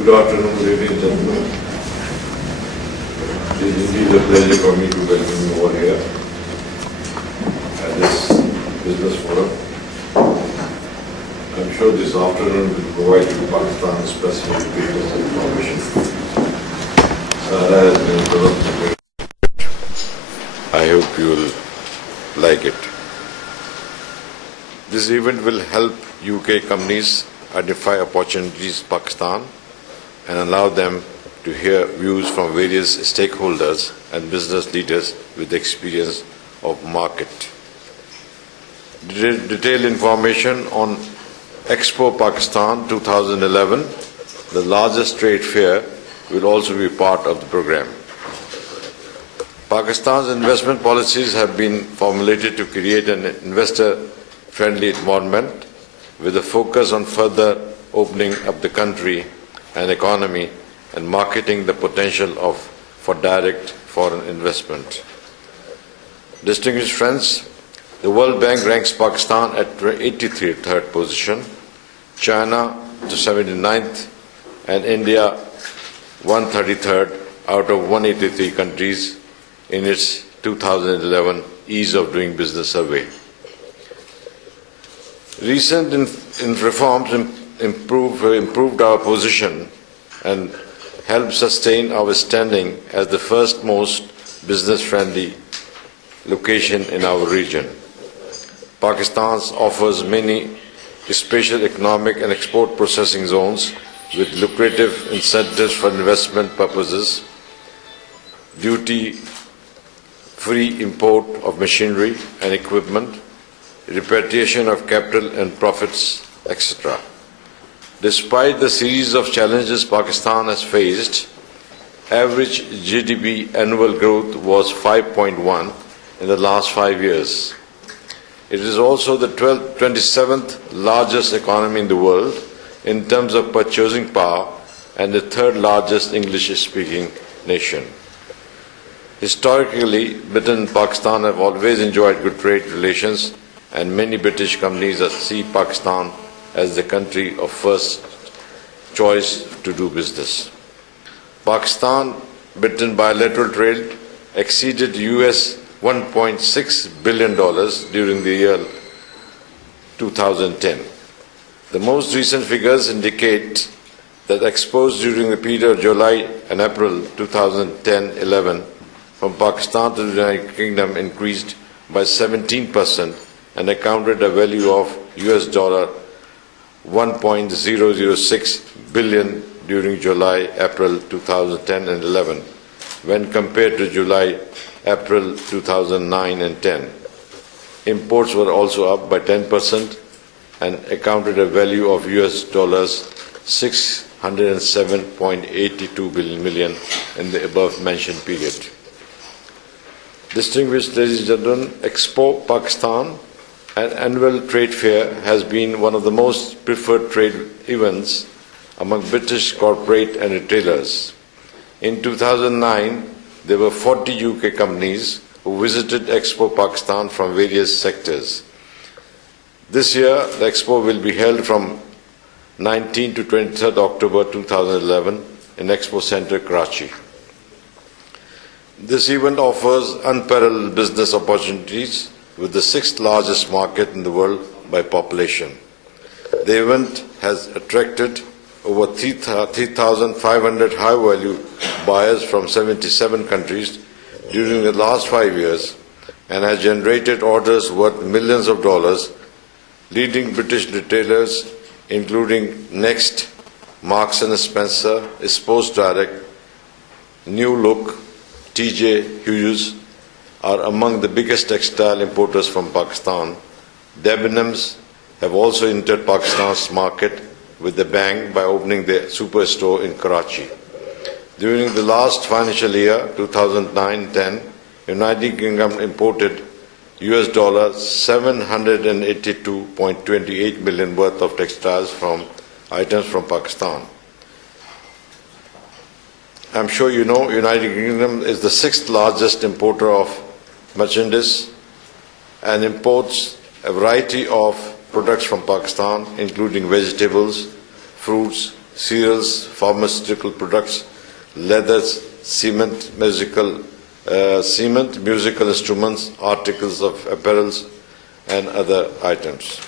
Good afternoon, ladies and gentlemen. It is indeed a pleasure for me to welcome you all here at this business forum. I'm sure this afternoon will provide you Pakistan-specific business information. Sahara has been developed. I hope you will like it. This event will help UK companies identify opportunities in Pakistan and allow them to hear views from various stakeholders and business leaders with experience of market. Detailed information on Expo Pakistan 2011, the largest trade fair, will also be part of the program. Pakistan's investment policies have been formulated to create an investor-friendly environment with a focus on further opening up the country and economy and marketing the potential for direct foreign investment. Distinguished friends, the World Bank ranks Pakistan at 83rd position, China to 79th, and India 133rd out of 183 countries in its 2011 Ease of Doing Business survey. Recent reforms improved our position and helped sustain our standing as the first most business-friendly location in our region. Pakistan offers many special economic and export processing zones with lucrative incentives for investment purposes, duty-free import of machinery and equipment, repatriation of capital and profits, etc. Despite the series of challenges Pakistan has faced, average GDP annual growth was 5.1 in the last 5 years. It is also the 27th largest economy in the world in terms of purchasing power and the third largest English-speaking nation. Historically, Britain and Pakistan have always enjoyed good trade relations, and many British companies see Pakistan as the country of first choice to do business. Pakistan-Britain bilateral trade exceeded US $1.6 billion during the year 2010. The most recent figures indicate that exports during the period of July and April 2010-11 from Pakistan to the United Kingdom increased by 17% and accounted a value of US $1.006 billion during July-April 2010 and 11 when compared to July-April 2009 and 10. Imports were also up by 10% and accounted a value of US $607.82 million in the above mentioned period. Distinguished ladies and gentlemen, Expo Pakistan, an annual trade fair, has been one of the most preferred trade events among British corporate and retailers. In 2009, there were 40 UK companies who visited Expo Pakistan from various sectors. This year, the Expo will be held from 19 to 23rd October 2011 in Expo Centre, Karachi. This event offers unparalleled business opportunities with the 6th largest market in the world by population. The event has attracted over 3,500 high-value buyers from 77 countries during the last 5 years and has generated orders worth millions of dollars. Leading British retailers, including Next, Marks & Spencer, Sports Direct, New Look, TJ Hughes, are among the biggest textile importers from Pakistan. Debenhams have also entered Pakistan's market with a bang by opening their superstore in Karachi. During the last financial year, 2009-10, United Kingdom imported US $782.28 million worth of textiles items from Pakistan. I'm sure you know United Kingdom is the 6th largest importer of merchandise and imports a variety of products from Pakistan, including vegetables, fruits, cereals, pharmaceutical products, leathers, cement, musical instruments, articles of apparel, and other items.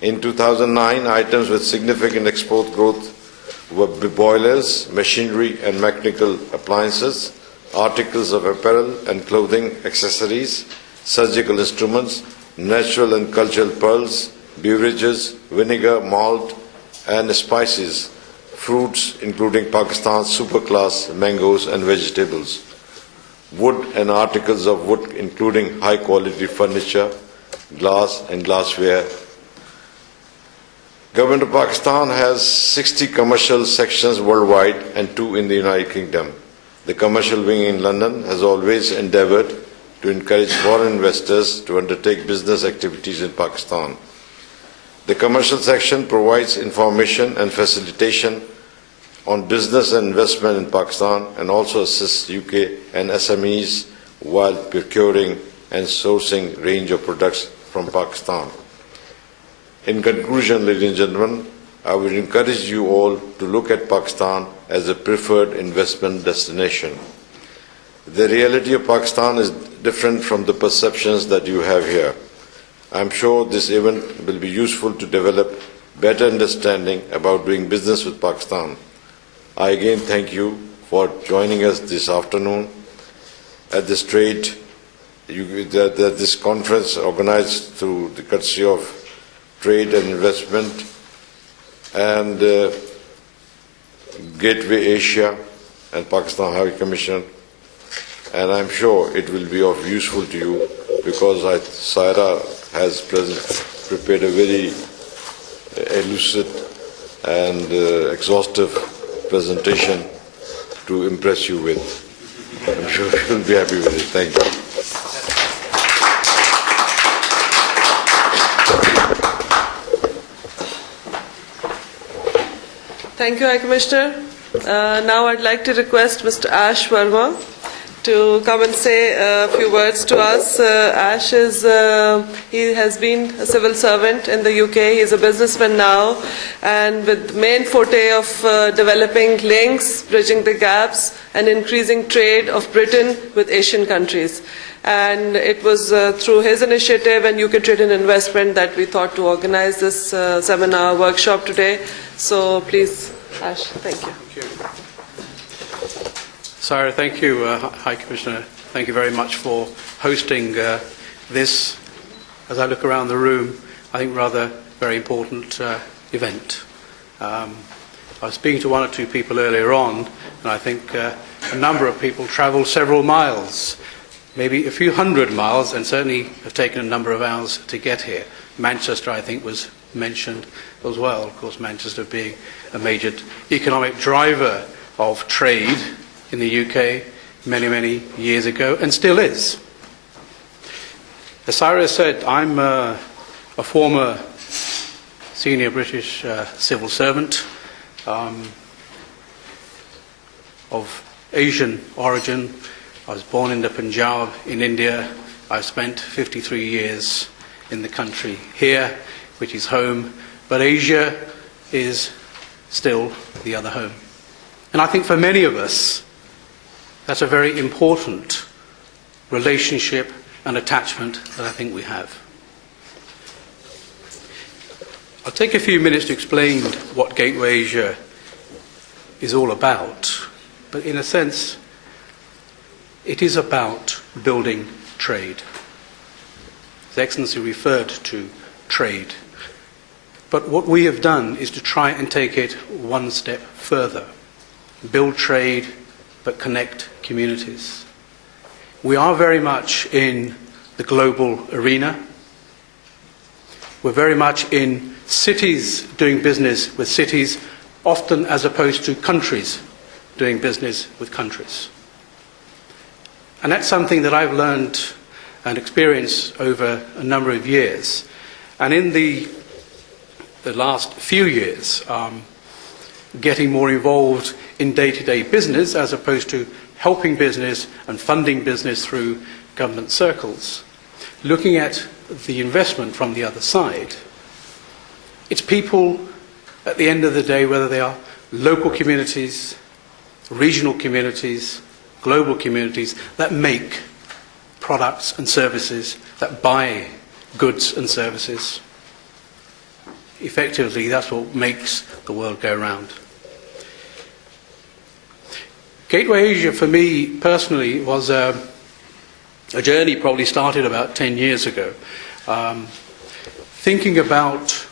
In 2009, items with significant export growth were boilers, machinery and mechanical appliances, articles of apparel and clothing, accessories, surgical instruments, natural and cultural pearls, beverages, vinegar, malt and spices, fruits including Pakistan's superclass mangoes and vegetables, wood and articles of wood including high quality furniture, glass and glassware. Government of Pakistan has 60 commercial sections worldwide and 2 in the United Kingdom. The commercial wing in London has always endeavoured to encourage foreign investors to undertake business activities in Pakistan. The commercial section provides information and facilitation on business and investment in Pakistan and also assists UK and SMEs while procuring and sourcing range of products from Pakistan. In conclusion, ladies and gentlemen, I would encourage you all to look at Pakistan as a preferred investment destination. The reality of Pakistan is different from the perceptions that you have here. I am sure this event will be useful to develop better understanding about doing business with Pakistan. I again thank you for joining us this afternoon at this this conference organized through the courtesy of Trade and Investment and Gateway Asia and Pakistan High Commission, and I'm sure it will be of useful to you because Saira has prepared a very elusive and exhaustive presentation to impress you with. I'm sure you'll be happy with it. Thank you. Thank you, High Commissioner. Now I'd like to request Mr. Ash Verma to come and say a few words to us. Ash he has been a civil servant in the UK. He is a businessman now, and with the main forte of developing links, bridging the gaps, and increasing trade of Britain with Asian countries. And it was through his initiative and UK Trade and Investment that we thought to organize this seminar workshop today. So please, Ash, thank you. Saira, thank you, High Commissioner. Thank you very much for hosting this, as I look around the room, I think rather very important event. I was speaking to one or two people earlier on, and I think a number of people travel several miles, maybe a few hundred miles, and certainly have taken a number of hours to get here. Manchester, I think, was mentioned as well. Of course, Manchester being a major economic driver of trade in the UK many, many years ago, and still is. As Saira said, I'm a former senior British civil servant of Asian origin. I was born in the Punjab in India. I've spent 53 years in the country here, which is home, but Asia is still the other home. And I think for many of us, that's a very important relationship and attachment that I think we have. I'll take a few minutes to explain what Gateway Asia is all about, but in a sense, it is about building trade. His Excellency referred to trade. But what we have done is to try and take it one step further. Build trade, but connect communities. We are very much in the global arena. We're very much in cities doing business with cities, often as opposed to countries doing business with countries. And that's something that I've learned and experienced over a number of years. And in the last few years, getting more involved in day-to-day business as opposed to helping business and funding business through government circles, looking at the investment from the other side. It's people, at the end of the day, whether they are local communities, regional communities, global communities that make products and services, that buy goods and services. Effectively, that's what makes the world go round. Gateway Asia, for me personally, was a journey probably started about 10 years ago, thinking about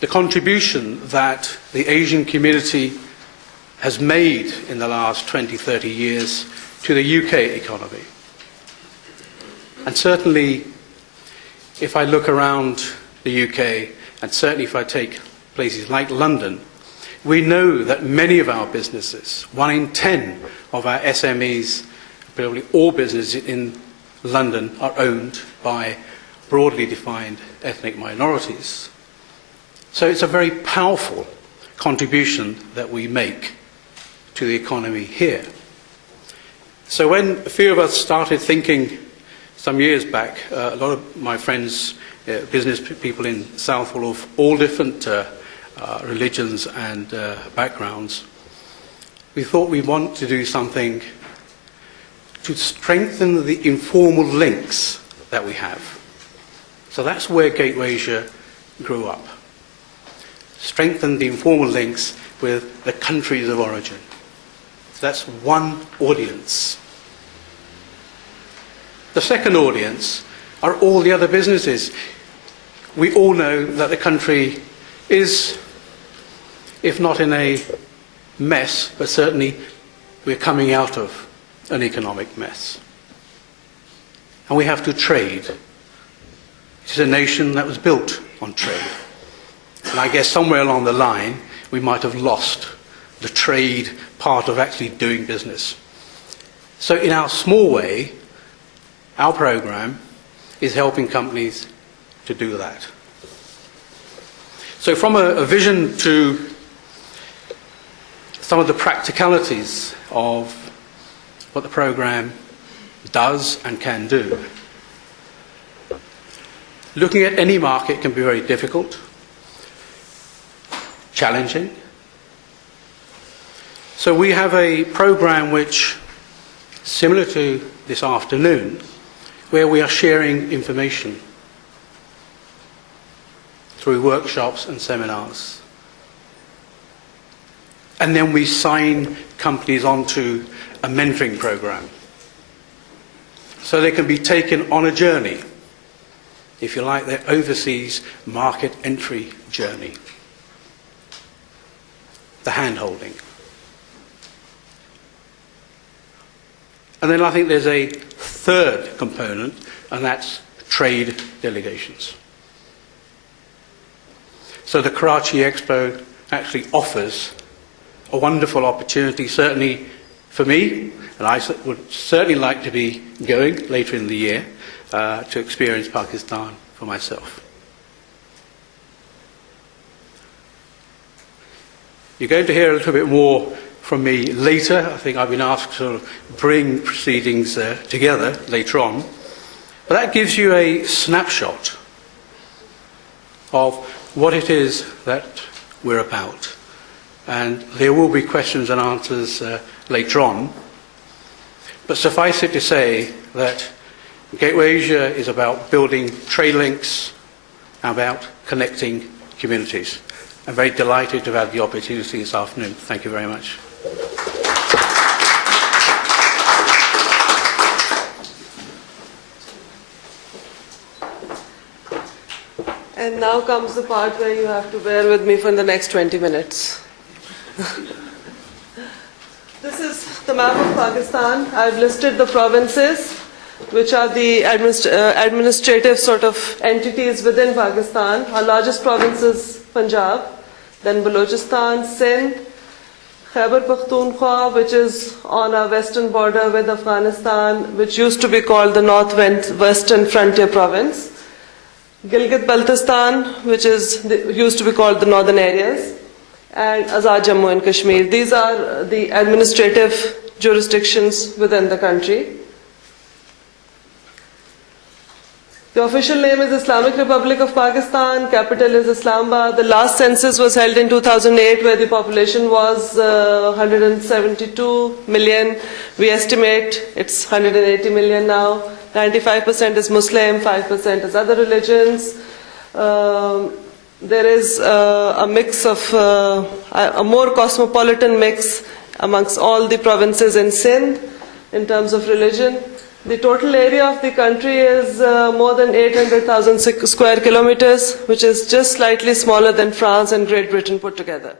the contribution that the Asian community has made in the last 20, 30 years to the UK economy. And certainly, if I look around the UK, and certainly if I take places like London, we know that many of our businesses, 1 in 10 of our SMEs, probably all businesses in London, are owned by broadly defined ethnic minorities. So it's a very powerful contribution that we make to the economy here. So when a few of us started thinking some years back, a lot of my friends, business people in Southall of all different religions and backgrounds, we thought we want to do something to strengthen the informal links that we have. So that's where Gateway Asia grew up. Strengthen the informal links with the countries of origin. That's one audience. The second audience are all the other businesses. We all know that the country is, if not in a mess, but certainly we're coming out of an economic mess. And we have to trade. It is a nation that was built on trade. And I guess somewhere along the line, we might have lost the trade part of actually doing business. So in our small way, our program is helping companies to do that. So from a vision to some of the practicalities of what the program does and can do. Looking at any market can be very difficult, challenging. So we have a program which, similar to this afternoon, where we are sharing information through workshops and seminars. And then we sign companies onto a mentoring program. So they can be taken on a journey, if you like, their overseas market entry journey. The hand-holding. And then I think there's a third component, and that's trade delegations. So the Karachi Expo actually offers a wonderful opportunity, certainly for me, and I would certainly like to be going later in the year to experience Pakistan for myself. You're going to hear a little bit more from me later. I think I've been asked to sort of bring proceedings together later on. But that gives you a snapshot of what it is that we're about. And there will be questions and answers later on. But suffice it to say that Gateway Asia is about building trade links and about connecting communities. I'm very delighted to have the opportunity this afternoon. Thank you very much. And now comes the part where you have to bear with me for the next 20 minutes. This is the map of Pakistan. I've listed the provinces, which are the administrative sort of entities within Pakistan. Our largest province is Punjab, then Balochistan, Sindh, Khyber Pakhtunkhwa, which is on our western border with Afghanistan, which used to be called the Northwestern Frontier Province, Gilgit-Baltistan, which used to be called the Northern Areas, and Azad Jammu and Kashmir. These are the administrative jurisdictions within the country. The official name is Islamic Republic of Pakistan, capital is Islamabad. The last census was held in 2008 where the population was 172 million. We estimate it's 180 million now. 95% is Muslim, 5% is other religions. There is a mix of, a more cosmopolitan mix amongst all the provinces in Sindh in terms of religion. The total area of the country is more than 800,000 square kilometers, which is just slightly smaller than France and Great Britain put together.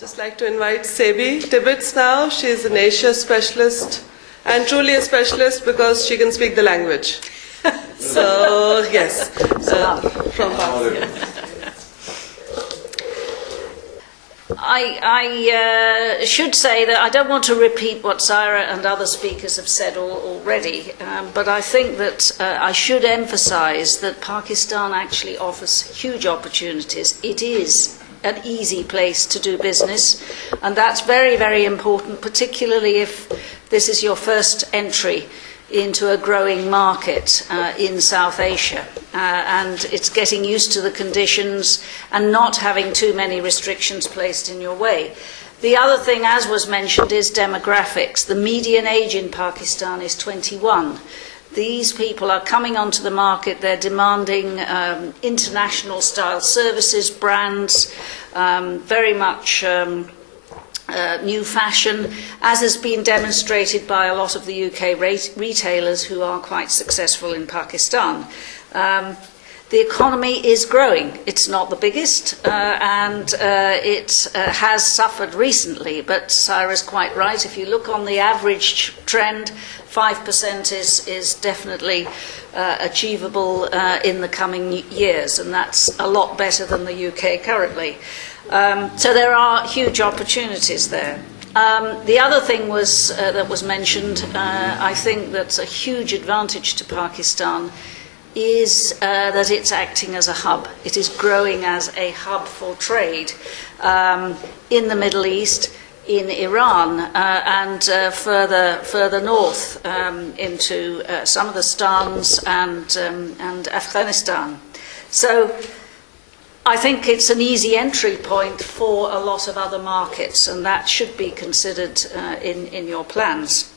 Just like to invite Sebi Tibbets now. She is an Asia specialist and truly a specialist because she can speak the language. So, yes, from Pakistan. I should say that I don't want to repeat what Saira and other speakers have said already, but I think that I should emphasize that Pakistan actually offers huge opportunities. It is an easy place to do business, and that's very, very important, particularly if this is your first entry into a growing market in South Asia, and it's getting used to the conditions and not having too many restrictions placed in your way. The other thing, as was mentioned, is demographics. The median age in Pakistan is 21. These people are coming onto the market, they're demanding international style services, brands, very much new fashion, as has been demonstrated by a lot of the UK retailers who are quite successful in Pakistan. The economy is growing. It's not the biggest, and it has suffered recently, but Saira's quite right. If you look on the average trend, 5% is definitely achievable in the coming years, and that's a lot better than the UK currently. So there are huge opportunities there. The other thing was, that was mentioned, I think that's a huge advantage to Pakistan, is that it's acting as a hub. It is growing as a hub for trade in the Middle East, in Iran, and further north into some of the stans and Afghanistan. So I think it's an easy entry point for a lot of other markets, and that should be considered in your plans.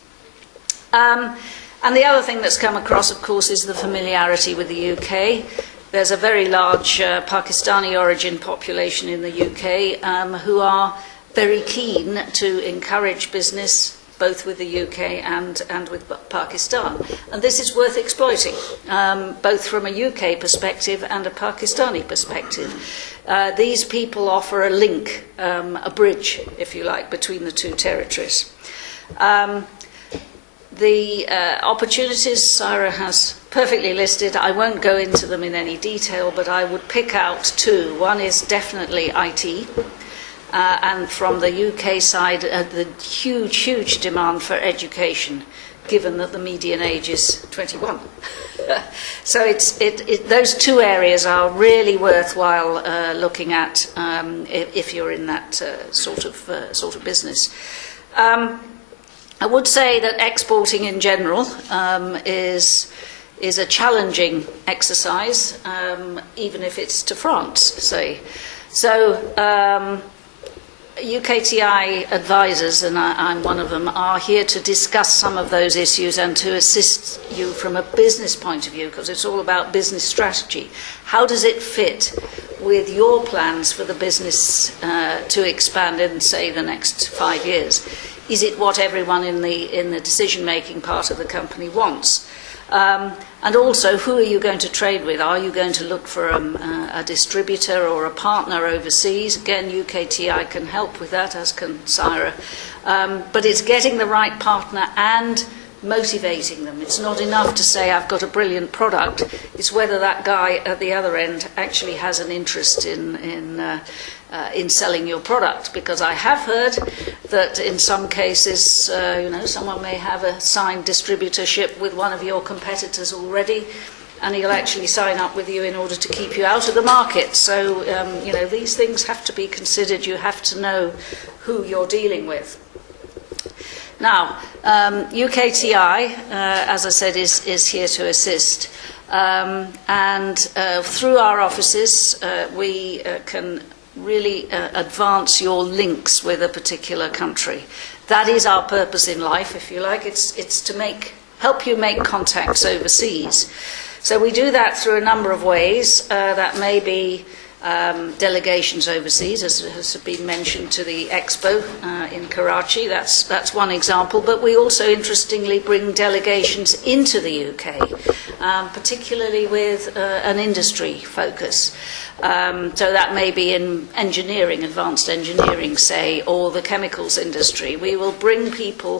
And the other thing that's come across, of course, is the familiarity with the UK. There's a very large Pakistani origin population in the UK who are very keen to encourage business both with the UK and with Pakistan. And this is worth exploiting, both from a UK perspective and a Pakistani perspective. These people offer a link, a bridge, if you like, between the two territories. The opportunities Saira has perfectly listed. I won't go into them in any detail, but I would pick out two. One is definitely IT. And from the UK side, the huge demand for education, given that the median age is 21. So those two areas are really worthwhile looking at if you're in that sort of business. I would say that exporting in general is a challenging exercise, even if it's to France, say. So UKTI advisors, and I'm one of them, are here to discuss some of those issues and to assist you from a business point of view, because it's all about business strategy. How does it fit with your plans for the business to expand in, say, the next 5 years? Is it what everyone in the decision-making part of the company wants? And also, who are you going to trade with? Are you going to look for a distributor or a partner overseas? Again, UKTI can help with that, as can Saira. But it's getting the right partner and motivating them. It's not enough to say, I've got a brilliant product. It's whether that guy at the other end actually has an interest in selling your product, because I have heard that in some cases, someone may have a signed distributorship with one of your competitors already, and he'll actually sign up with you in order to keep you out of the market. So, these things have to be considered. You have to know who you're dealing with. Now, UKTI, as I said, is here to assist. And through our offices, we can really advance your links with a particular country. That is our purpose in life, if you like. It's to help you make contacts overseas. So we do that through a number of ways. That may be delegations overseas, as has been mentioned, to the Expo in Karachi. That's one example. But we also, interestingly, bring delegations into the UK, particularly with an industry focus. So that may be in engineering, advanced engineering, say, or the chemicals industry. We will bring people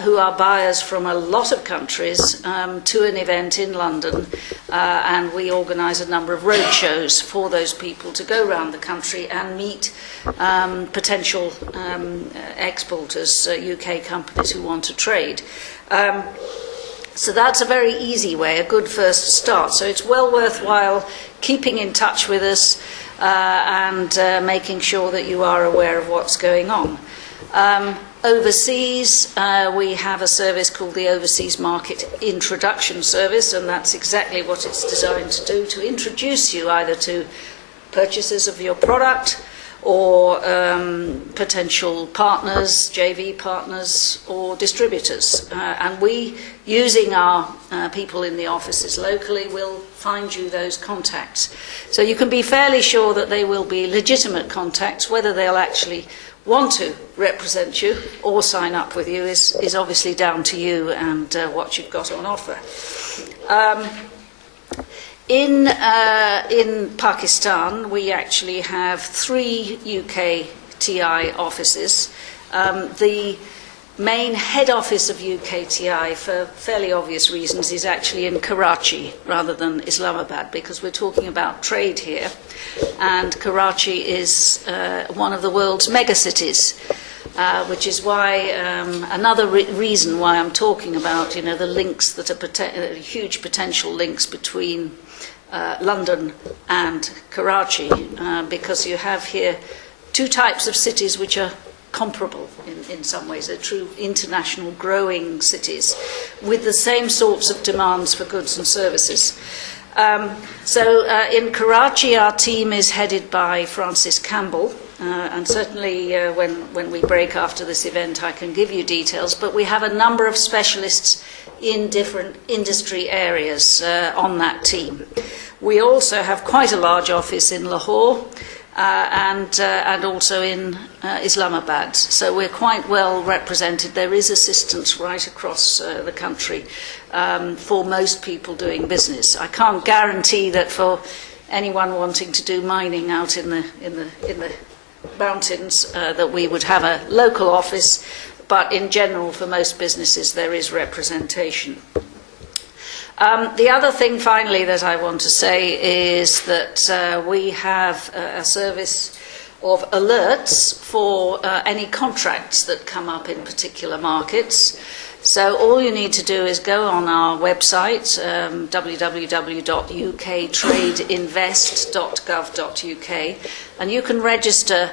who are buyers from a lot of countries to an event in London, and we organise a number of road shows for those people to go around the country and meet potential exporters, UK companies who want to trade. So that's a very easy way, a good first start. So it's well worthwhile keeping in touch with us and making sure that you are aware of what's going on. Overseas, we have a service called the Overseas Market Introduction Service, and that's exactly what it's designed to do, to introduce you either to purchasers of your product or potential partners, JV partners, or distributors. And we, using our people in the offices locally, will find you those contacts. So you can be fairly sure that they will be legitimate contacts. Whether they'll actually want to represent you or sign up with you is obviously down to you and what you've got on offer. In Pakistan, we actually have 3 UK TI offices. The main head office of UK TI, for fairly obvious reasons, is actually in Karachi rather than Islamabad, because we're talking about trade here, and Karachi is one of the world's megacities. Which is why another reason why I'm talking about, the links that are huge potential links between London and Karachi, because you have here 2 types of cities which are comparable in some ways. They're true international growing cities with the same sorts of demands for goods and services. So in Karachi, our team is headed by Francis Campbell, and certainly when we break after this event, I can give you details, but we have a number of specialists in different industry areas on that team. We also have quite a large office in Lahore and also in Islamabad, so we're quite well represented. There is assistance right across the country for most people doing business. I can't guarantee that for anyone wanting to do mining out in the mountains that we would have a local office, but in general for most businesses there is representation. The other thing finally that I want to say is that we have a service of alerts for any contracts that come up in particular markets. So all you need to do is go on our website, www.uktradeinvest.gov.uk, and you can register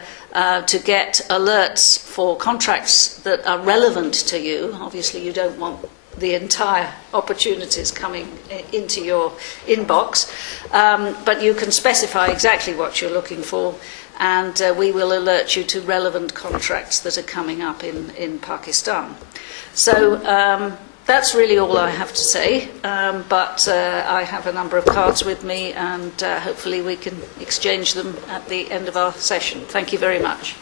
to get alerts for contracts that are relevant to you. Obviously, you don't want the entire opportunities coming into your inbox, but you can specify exactly what you're looking for, and we will alert you to relevant contracts that are coming up in Pakistan. So that's really all I have to say, but I have a number of cards with me, and hopefully we can exchange them at the end of our session. Thank you very much.